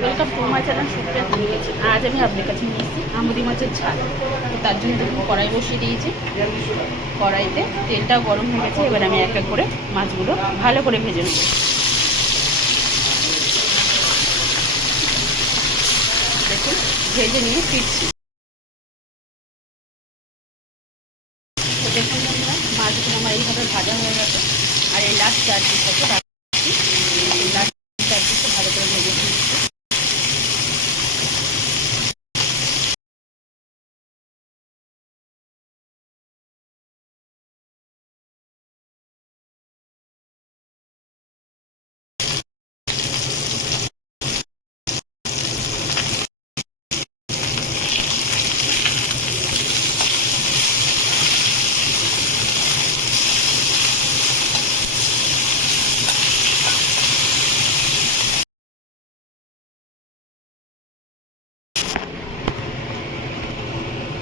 Welcome to my channel Supriya কুমির। আজ আমি আপনার কাছে নিয়ে এসেছি আমুদি মাছের ঝাল। তো তার জন্য দেখুন কড়াই বসিয়ে দিয়েছি। কড়াইতে তেলটাও গরম হয়ে গেছে। এবার আমি এক এক করে মাছগুলো ভালো করে ভেজে নেব। দেখুন ভেজে নিয়ে ফিরছি। তো দেখুন বন্ধুরা, মাছগুলো আমার এইভাবে ভাজা হয়ে গেছে। আর এই লাস্ট চার পিসটাকে রাখছি। এই লাস্ট চার পিসটা ভালো করে ভেজে ফিরছি।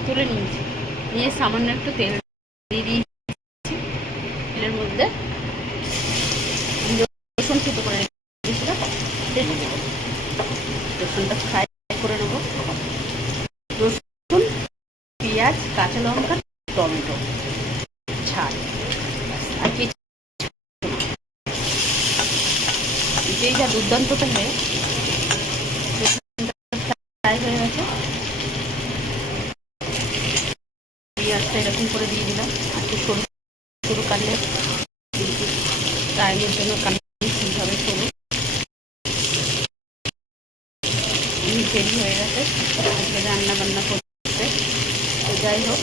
তুলে নিয়েছি, নিয়ে সামান্য একটু তেল দিয়ে দিয়েছি। তেলের মধ্যে রসুন থেতো করে রেখেছিলাম, রেখে দেবো। রসুনটা ফ্রাই করে নেবো। রসুন, পেঁয়াজ, কাঁচা লঙ্কা, টমেটো, ঝাল আর কিছু যেই যা দুর্দান্ত হয়ে ফ্রাই হয়ে গেছে। পেঁয়াজটা এরকম করে দিয়ে দিলাম। আর একটু সরু সরু কাটলে ফ্রাইয়ের জন্য কাটলে ঠিকভাবে সরু দেরি হয়ে গেছে আজকে রান্না বান্না করতে। তো যাই হোক,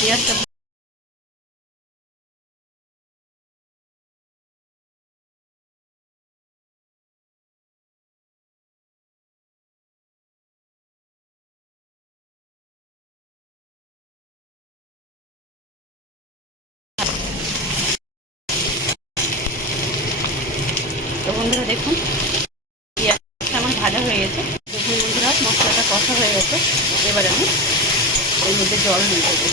পেঁয়াজটা তো বন্ধুরা দেখুন পেঁয়াজটা আমার ভাজা হয়ে গেছে। দেখুন বন্ধুরা, মশলাটা কষা হয়ে গেছে। এবার আমি এর মধ্যে জল দিয়ে দেবো।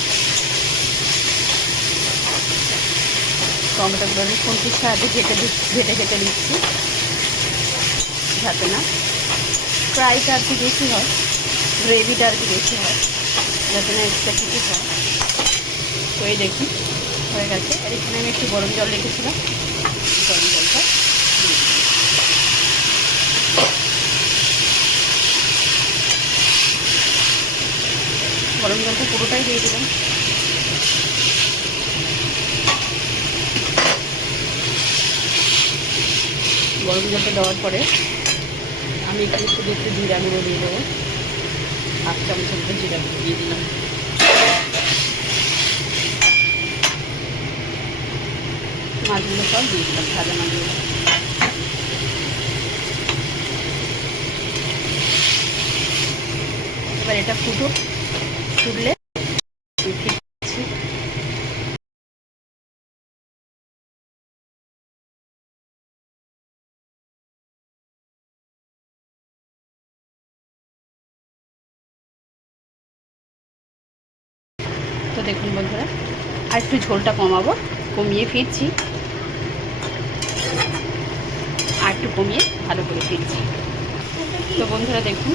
টমেটোগুলো আমি খুন্তির সাহায্যে ঘেটে ঘেটে দিচ্ছি, যাতে না ফ্রাইটা আর কি বেশি হয়, গ্রেভিটা আর কি বেশি হয়, যাতে না এক্সট্রা কিছু হয়। তো এই দেখুন হয়ে গেছে। আর এখানে আমি একটু গরম জল রেখেছিলাম, গরম জলটা দিয়ে দিচ্ছি। গরম জলটা পুরোটাই দিয়ে দিলাম। গরম জলটা দেওয়ার পরে আমি শুধু একটু জিরা গুঁড়ো দিয়ে দেবো। হাফ চামচের মতো জিরা গুঁড়ো দিয়ে দিলাম। মাছগুলো সব দিয়ে দিলাম, ভাজা মাছগুলো। এবার এটা ফুটলে ফিরছি। তো দেখুন বন্ধুরা, আর একটু ঝোলটা কমাবো, কমিয়ে ফিরছি। আর একটু কমিয়ে ভালো করে ফিরছি। তো বন্ধুরা দেখুন